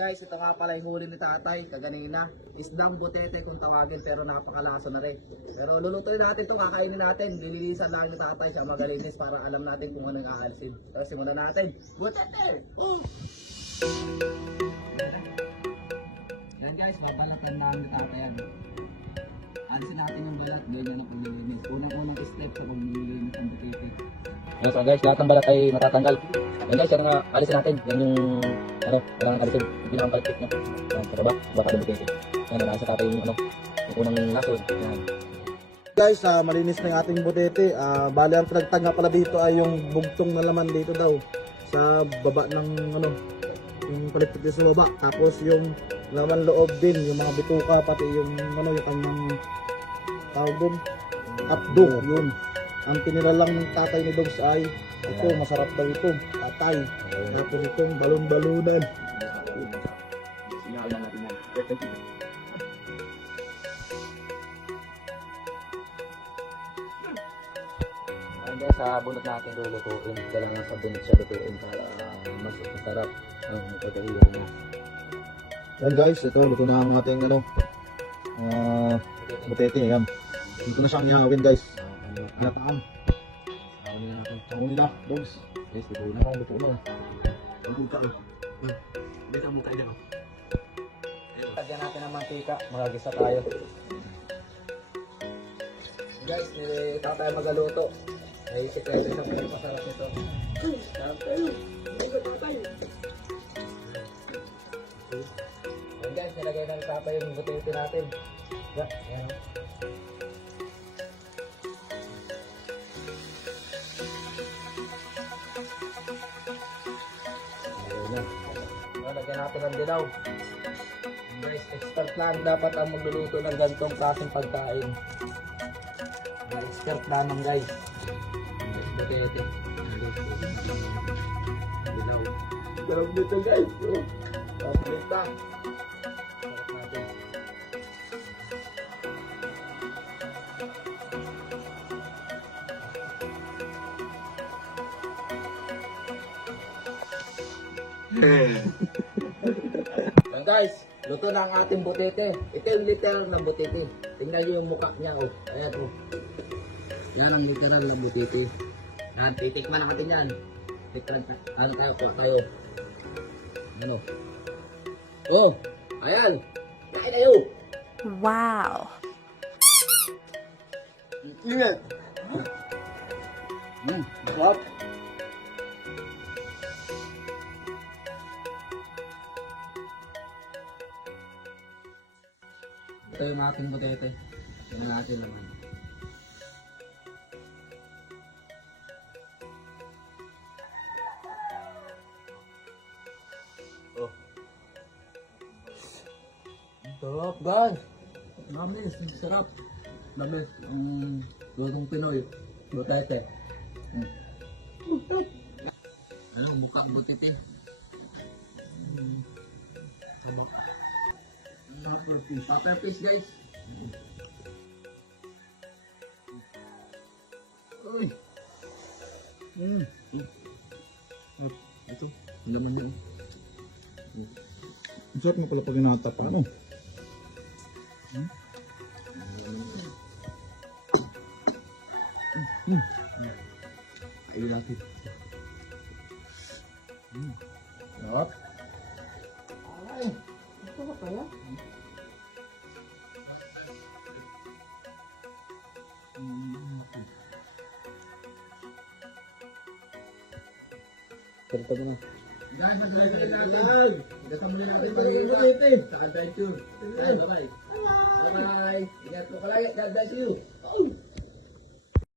guys, ito nga pala yung huli ni tatay kaganina. Isdang butete kung tawagin pero napakalasa na rin. Pero lulutuin natin to kakainin natin. Lililisan lang ni tatay siya magalinis para alam natin kung ano yung aalisin. Pero simulan natin. Butete! Oh! Yan guys, babalakan namin ni tatay yan. Alisin natin yung balat, ganyan ang paglilinis. Unang-unang step sa paglilinis ng butete. Yes, so guys, lahat ng balat ay matatanggal. Yan guys, yan nga, alisin natin. Yan yung, ano, kailangan alisin. Yung pinakampalpit nyo. Yan, sa baba, baka dumikit. Yan, nasa tatay yung, ano, yung unang lason. Yan. Guys, ah, malinis na yung ating butete. Ah, bali ang pinagtag pala dito ay yung bugtong na laman dito daw sa baba ng ano, yung palikpit dito sa baba. Tapos yung laman loob din, yung mga bituka pati yung ano, yung kanyang tawag dun, hotdog, yun. Ang tinira lang ng tatay ni Dogs ay ito, masarap daw ito, tatay. Tapos itong balon-balunan. Sinakal lang natin yan. Guys, sa bunot natin lulutuin. Kailangan sa bunot siya lutuin para ah, mas masarap ang kakahiyan niya. Yan guys, ito, luto na ang ating ano, ah, butete. Yan. Dito na siyang ihawin guys. Lataan. Ano na natin? Ang nila, Dogs. Guys, lutuin na. Ano, luto na. Ang buka. Dito ang mukha dyan. Lagyan natin ng mantika. Magagisa tayo. Guys, eh, tatay magaluto. May sikreto sa mga masarap nito. Yan guys, nilagay na ni tatay yung butete natin. Yan, yan. Ng dilaw. Guys, expert lang dapat ang magluluto ng ganitong klaseng pagkain. Expert lamang guys. Butete. Dilaw. Sarap dito guys. Sarap natin. Yan guys, luto na ang ating butete. Ito yung literal na butete. Tingnan niyo yung mukha niya. Oh. Ayan oh. Yan ang literal na butete. Yan, titikman natin yan. Tikman, ano tayo po tayo. Ano? Oh, ayan. Kain tayo. Wow. Ingat. Hmm, sarap. Ito yung ating butete. Tingnan natin naman. Oh. Sarap, guys. Namis, ang sarap. Namis, ang lutong Pinoy. Butete. Mm. Ano, mukha ang butete. Pepper fish. Pepper fish, guys. Uy. Mm. At ito, Ang laman din. ang sarap mo pala pag inatapa, ano? Ayun natin. Mm. Sarap. Ay, ito ba kaya? Pagka mo na. Guys, nag-ready natin. Kasama natin pag-iingat. Sa adventure. Bye, bye. Bye, bye. Ingat po palagi. God bless you. Oh.